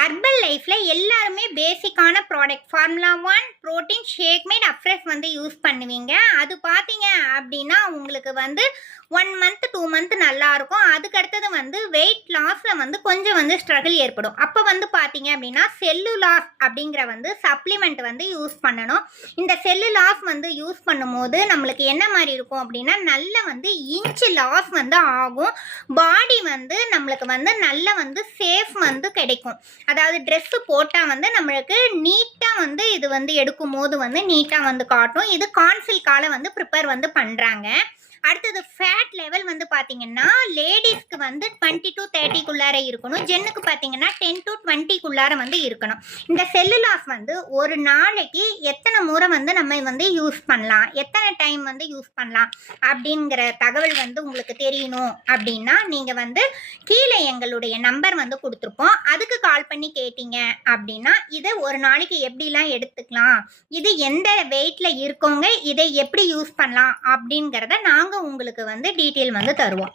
Urban லைஃப்ல எல்லாருமே பேசிக்கான product formula 1 protein shake mate afresh வந்து யூஸ் பண்ணுவீங்க. அது பார்த்தீங்க அப்படின்னா உங்களுக்கு வந்து 1 மந்த் 2 மந்த் நல்லா இருக்கும். அதுக்கு அடுத்தது வந்து வெயிட் லாஸ்ல வந்து கொஞ்சம் வந்து ஸ்ட்ரகிள் ஏற்படும். அப்போ வந்து பார்த்தீங்க அப்படின்னா செல்லுலாஸ் அப்படிங்கிற வந்து சப்ளிமெண்ட் வந்து யூஸ் பண்ணணும். இந்த செல்லுலாஸ் வந்து யூஸ் பண்ணும்போது நம்மளுக்கு என்ன மாதிரி இருக்கும் அப்படின்னா நல்ல வந்து இன்ச் லாஸ் வந்து ஆகும். பாடி வந்து நம்மளுக்கு வந்து நல்ல வந்து சேஃப் வந்து கிடைக்கும். அதாவது ட்ரெஸ்ஸு போட்டால் வந்து நம்மளுக்கு நீட்டாக வந்து இது வந்து எடுக்கும் போது வந்து நீட்டாக வந்து காட்டும். இது கான்சில்கால வந்து ப்ரிப்பேர் வந்து பண்ணுறாங்க. அடுத்தது ஃபேட் லெவல் வந்து பார்த்தீங்கன்னா லேடிஸ்க்கு வந்து 20 to 30க்குள்ளார இருக்கணும். ஜென்னுக்கு பார்த்தீங்கன்னா 10 to 20க்குள்ளார வந்து இருக்கணும். இந்த செல்லுலாஸ் வந்து ஒரு நாளைக்கு எத்தனை முறை வந்து நம்ம வந்து யூஸ் பண்ணலாம், எத்தனை டைம் வந்து யூஸ் பண்ணலாம் அப்படிங்கிற தகவல் வந்து உங்களுக்கு தெரியணும் அப்படின்னா நீங்கள் வந்து கீழே எங்களுடைய நம்பர் வந்து கொடுத்துருப்போம். அதுக்கு கால் பண்ணி கேட்டீங்க அப்படின்னா இதை ஒரு நாளைக்கு எப்படிலாம் எடுத்துக்கலாம், இது எந்த வெயிட்டில் இருக்கவங்க இதை எப்படி யூஸ் பண்ணலாம் அப்படிங்கிறத நாங்கள் உங்களுக்கு வந்து டீட்டெயில் வந்து தருவோம்.